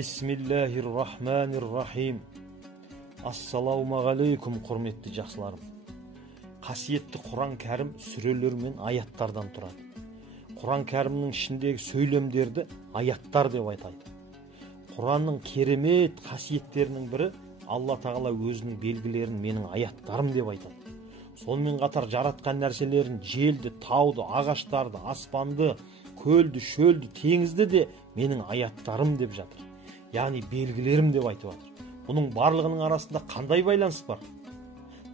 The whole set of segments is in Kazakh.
Bismillahirrahmanirrahim. Assalamu aleykum құрметті жақсыларым. Қасиетті Құран кәрім сүрелер мен аяттардан тұрады. Құран кәрімнің ішіндегі сөйлемдерді аяттар деп айтады. Құранның керемет қасиеттерінің бірі Алла тағала өзінің белгілерін менің аяттарым деп айтады. Сонымен қатар жаратқан нәрселерін, желді, тауды, ағаштарды, аспанды, көлді, шөлді, теңізді де менің аяттарым деп жатыр. Яғни белгілерім деп айтып жатыр. Бұның барлығының арасында қандай байланыс бар?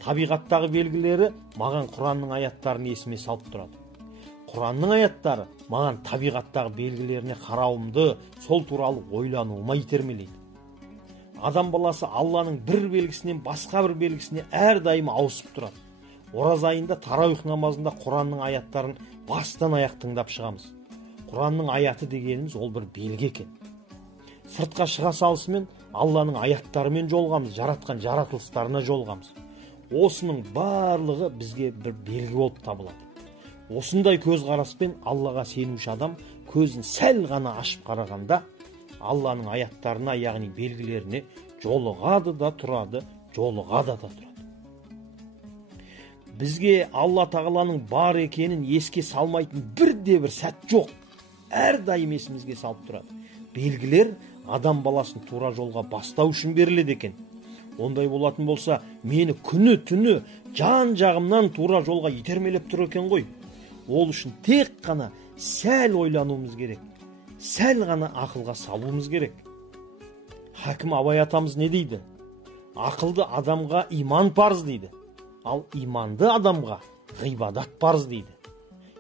Табиғаттағы белгілері маған Құранның аяттарын есіме салып тұрады. Құранның аяттары маған табиғаттағы белгілеріне қарауымды, сол туралы ойлануыма итермелейді. Адам баласы Алланың бір белгісінен басқа бір белгісіне әрдайым ауысып тұрады. Ораза айында тарауих намазында Құранның аяттарын бастан аяқ тыңдап шығамыз. Құранның аяты дегеніміз ол бір белгі екен. Сыртқа шыға салысымен Алланың аяттарымен жолғамыз, жаратқан жаратылыстарына жолғамыз. Осының барлығы бізге бір белгі болып табылады. Осындай көзқараспен Аллаға сенуші адам көзін сәл ғана ашып қарағанда Алланың аяттарына, яғни белгілеріне жолығады да тұрады, жолығады да тұрады. Бізге Алла тағаланың бар екенін еске салмайтын бірде бір сәт жоқ. Әрдайым есімізге салып тұрады. Белгілер адам баласын тура жолға бастау үшін беріледі екен. Ондай болатын болса, мені күні түні жан жағымнан тура жолға итермелеп тұр екен ғой. Ол үшін тек қана сәл ойлануымыз керек. Сәл ғана ақылға салуымыз керек. Хакім Абай атамыз не дейді? Ақылды адамға иман парыз дейді. Ал иманды адамға ғибадат парыз дейді.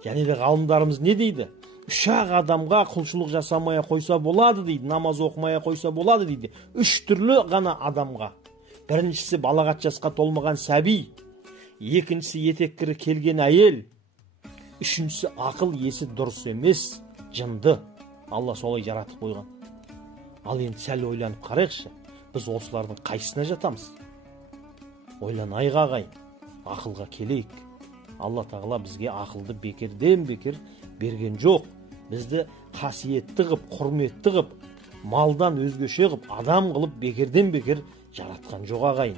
Және де ғалымдарымыз не дейді? Үш-ақ адамға құлшылық жасамaya қойса болады дейді, намаз оқымaya қойса болады дейді. Үш түрлі ғана адамға. Біріншісі балағат жасқа толмаған сәби, екіншісі етеккірі келген әйел, үшіншісі ақыл есі дұрыс емес, жынды. Алла солай жаратып қойған. Ал енді сәл ойланып қарайықшы, біз осылардың қайсысына жатамыз? Ойланайық ағайын, ақылға келейік. Алла тағала бізге ақылды бекерден бекер берген жоқ. Бізді қасиетті қып, құрметті қып, малдан өзгеше қып, адам қылып бекерден бекер жаратқан жоқ ағайын.